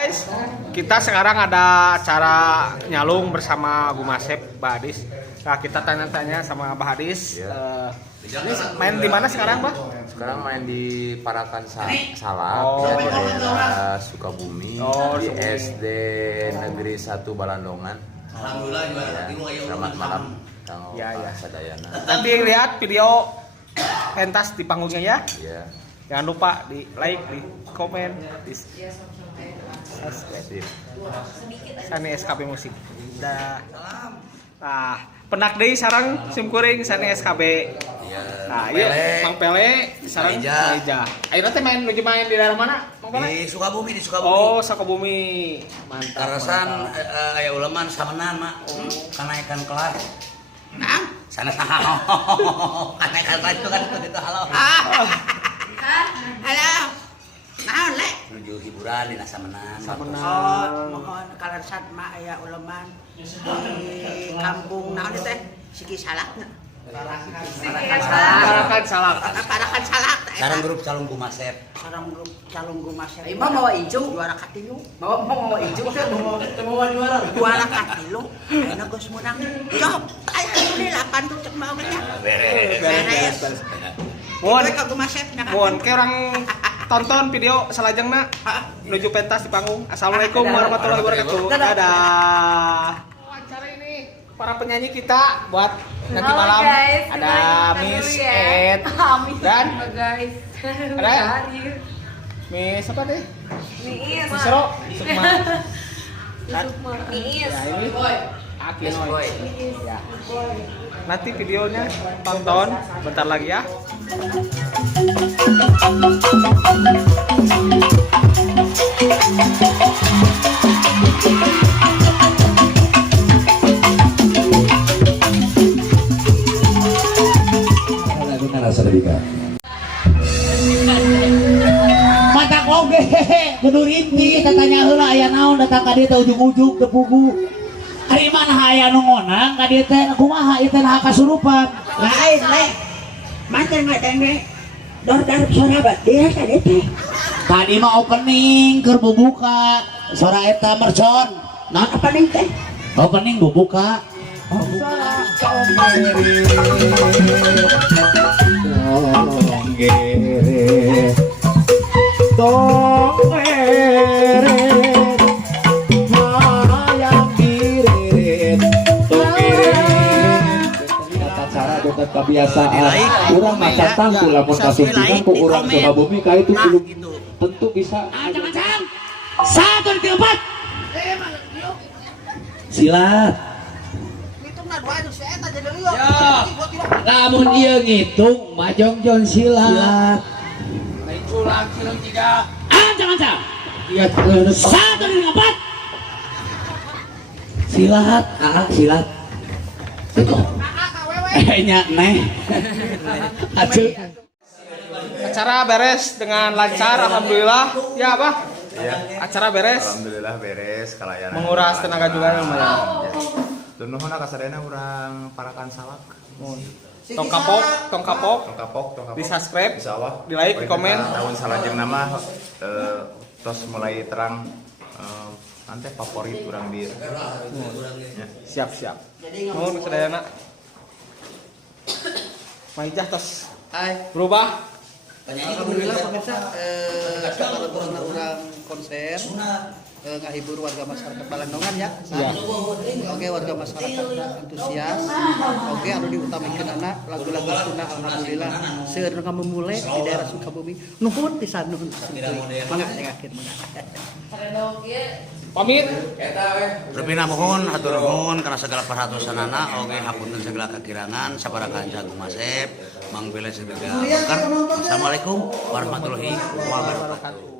Guys, kita sekarang ada acara nyalung bersama Bu Masep, Mbak Hadis. Nah, kita tanya-tanya sama Mbak Hadis. Ini main di mana sekarang, Mbak? Sekarang main di Parakan Salak, ya, di daerah Sukabumi, di SD Negeri 1 Balandongan. Alhamdulillah Ya, selamat malam, Kang Sadayana. Nanti lihat video pentas di panggungnya ya. Ya. Jangan lupa di like, di komen, di subscribe. Sani SKB Musik. Dah. Nah, penak deui sareng simkuring Sani SKB. Nah, iya Mang Pele sareng Eja. Ayeuna teh main main di daerah mana? Mang Pele? Di Sukabumi, di Sukabumi. Oh, Sukabumi. Mantap. Karasan aya uleman samenan mah. Kanaikan kelas. Nah, sana kanaikan kelas itu kan itu halo. Halo. Naon le? Menuju hiburan di samenan. Oh, mohon kalasan mah aya uleman di kampung naon teh Siki Salakna. Parakan Salak. Parakan Salak. Sareng grup calung Gumasep. Sareng grup calung Gumasep. Imam bawa ijo, juara katilu. bawa ijo kan mau juara. Juara katilu. Ayeuna geus menang. Job. Alhamdulillah pantu cek mau nya. Beres. Mohon Mereka Gumasep nya kan. mohon ke orang tonton video salajengna menuju pentas di panggung. Assalamualaikum warahmatullahi wabarakatuh. Dadah. Acara ini para penyanyi kita buat nanti malam guys, ada Miss ya. Ed dan guys. ada Miss apa deh? Miis. Miss Ro, Sukma. Miis. Ya ini Akinoy. Ya. Nanti videonya tonton bentar lagi ya. Mata oge kudu rinti katanya heula aya naon datang ka dieu teh ujug-ujug teu pugu. Ari mana aya nu ngonang ka dieu teh kumaha ieu teh nah kasurupan. Lain le. Manten ngadenge. Dor darep sorabat dia ka dieu teh. Tadi mah opening keur bubuka. Sora eta mercon. Naon opening teh? Opening bubuka. Kebiasaan kurang macam tangku lamun kasungkingan ku urang Sukabumi ka itu belum tentu bisa. Jangan-jangan 1 2 3 4 silat. Lamun ieu ngitung mah jongjon silat. Lain culang cileung 3. Jangan-jangan 1 2 3 4 silat. Silat. Betul. Nya neh. Acara beres dengan lancar, alhamdulillah. Ya, Pak. Ya. Acara beres. Alhamdulillah beres kalayan. Menguras tenaga juga lumayan. Tunuhna kasadayana urang Parakan Salak. Tong kapok. Tong kapok. Di subscribe, Insyaallah. di like, di komen. Tahun salajengna mah tos mulai terang nanti favorit urang di. Siap. Nuhun sadayana. Maijah tos berubah. Alhamdulillah pemirsa, kalau orang konser ngahibur warga masyarakat Balandongan ya. Oke, warga masyarakat antusias. Oke, anu diutamakeun anak lagu-lagu Sunda alhamdulillah seueur nu memulai di daerah Sukabumi. Nuhun pisan nuhun. Mangga nyengakeun Pamit. Rupina mohon hatur nuhun karena segala perhatosanana oge hapunten segala kekirangan sabarakan Jagung Masep Mang Pele segala. Assalamualaikum warahmatullahi wabarakatuh.